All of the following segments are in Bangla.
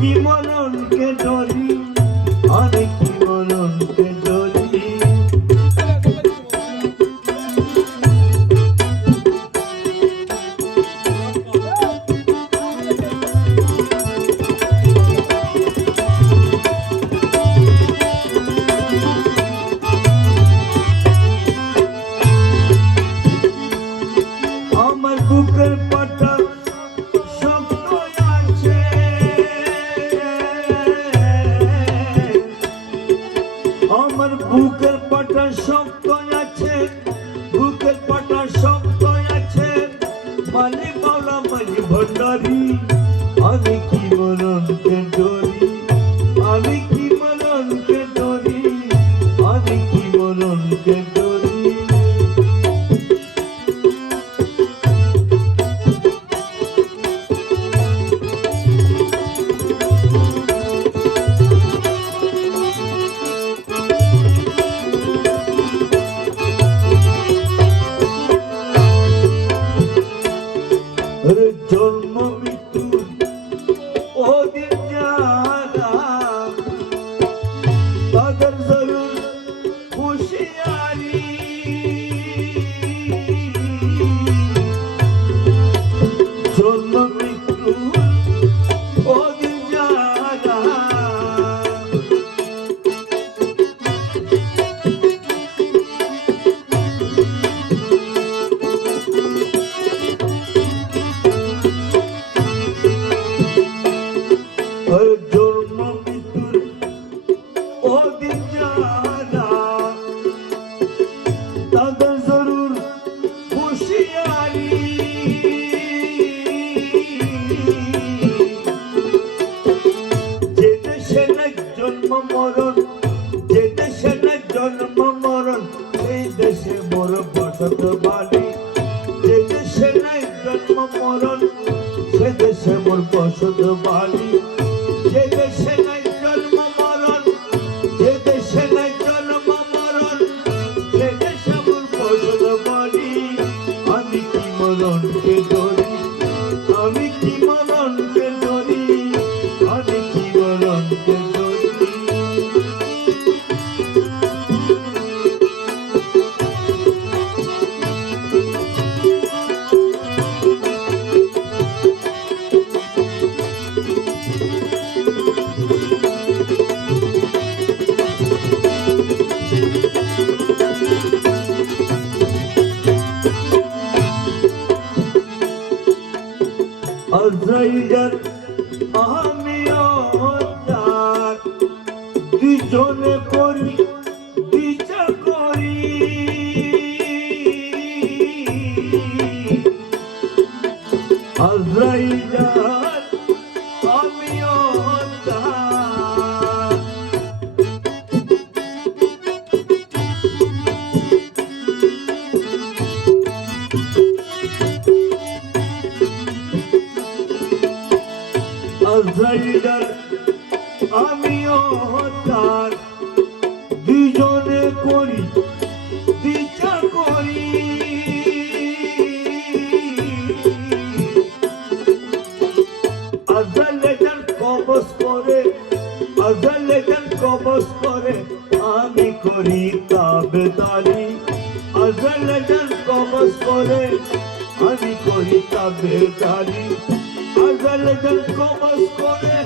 কি মরণকে ডরি, আমি কি মরণকে ডরি। আমার বুকের পাটা শক্ত আছে, আমার বুকের পাটা শক্ত আছে, বুকের পাটা শক্ত আছে, মালি মাওলা মালি ভণ্ডারি, আমি কি মরণকে ডরি, আমি কি মরণকে ডরি, আমি কি মরণকে ডরি। জন্ম মৃত্যু ওদের যারা, তাদের জরুর হুঁশিয়ারি, জন্ম মৃত্যু ওদের যারা, জন্ম মৃত্যুর ওদিন যারা, তাদের জরুর হুঁশিয়ারি, যে দেশে নাই জন্ম মরণ, যে দেশে নাই জন্ম মরণ, সেই দেশে মোর বসত বাড়ি, যে দেশে নাই জন্ম মরণ, সে দেশে মোর বসত বাড়ি, যে দেশে নাই জন্ম মরণ, যে দেশে নাই জন্ম মরণ, সে দেশে মোর বসত বাড়ি, আমি কি মরণকে ডরি, আমি কি মরণকে ডরি, আমি কি মরণকে ডরি। আজরাইল আমিও তার, দুজনে করি বিচার করি, আজরাইল আমিও তার, আজরাইল আমিও তার, দুজনে করি বিচার করি, আজরাইল কবজ করে, আজরাইল কবজ করে, আমি করি তাবেদারি, আজরাইল কবজ করে, আমি করি তাবেদারি, আজরাইল কবজ করে,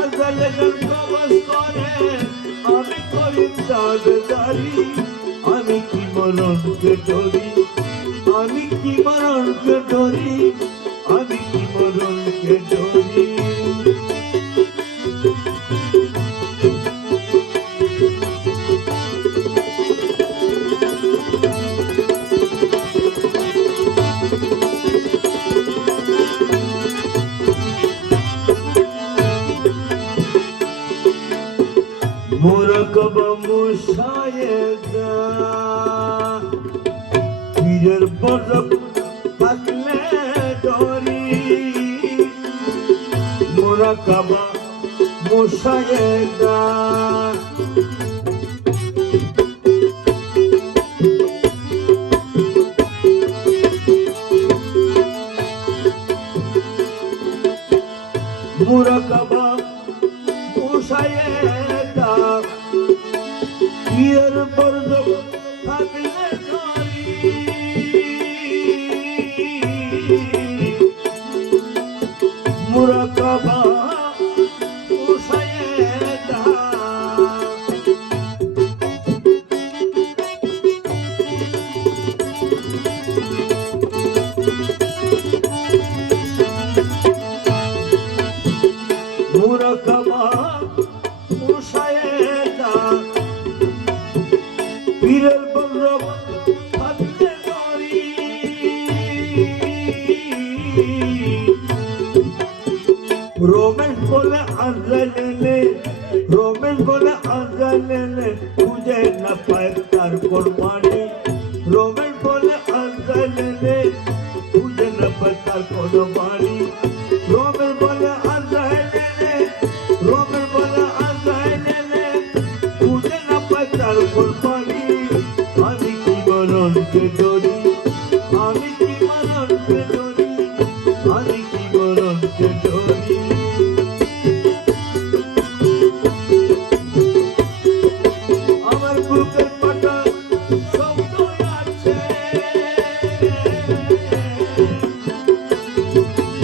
আজরাইল কবজ করে, আমি করি তাবেদারি, আমি কি মরণকে ডরি, আমি কি মরণকে ডরি, আমি কি মরণকে ডরি। মোরাকাবা মুশায়েদা, পীরের বরক থাকলে ডরি, মোরাকাবা মুশায়েদা, মুরাকাবা উষায়ে দাও বিয়ের বর্জ থাকলে ধরি মুরাকাবা উষায়ে দাও মুরাকাবা উষায়ে দাও পীরের বল্লভ থাকলে ধরি রমেশ বলে আজালেলে রমেশ বলে আজালেলে খুঁজে না পায় তার কোরবানি রমেশ বলে আজালেলে খুঁজে না পায় তার কোরবানি রমেশ বলে আজালেলে রমেশ বলে আজালেলে খুঁজে না পায় তার কোরবানি আমি কি মরণকে ডরি আমি কি মরণকে ডরি আমি কি মরণকে ডরি আমার বুকের পাটা শব্দ আছে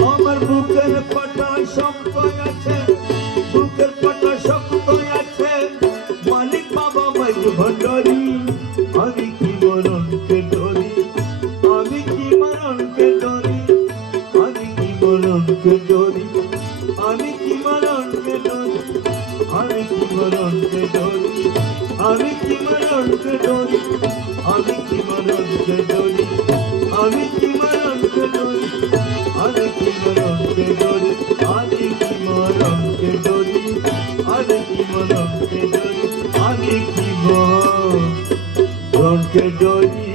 আমার বুকের পাটা শব্দ আছে বুকের পাটা শব্দ আছে মালিক বাবা মাইজ ভান্ডারি আমি কি মরণকে ডরি আমি কি মরণকে ডরি আমি কি মরণকে ডরি আমি কি মরণকে ডরি আমি কি মরণকে ডরি আমি কি মরণকে ডরি আমি কি মরণকে ডরি আমি কি মরণকে ডরি আমি কি মরণকে ডরি আমি কি মরণকে ডরি আমি কি মরণকে ডরি আমি কি মরণকে ডরি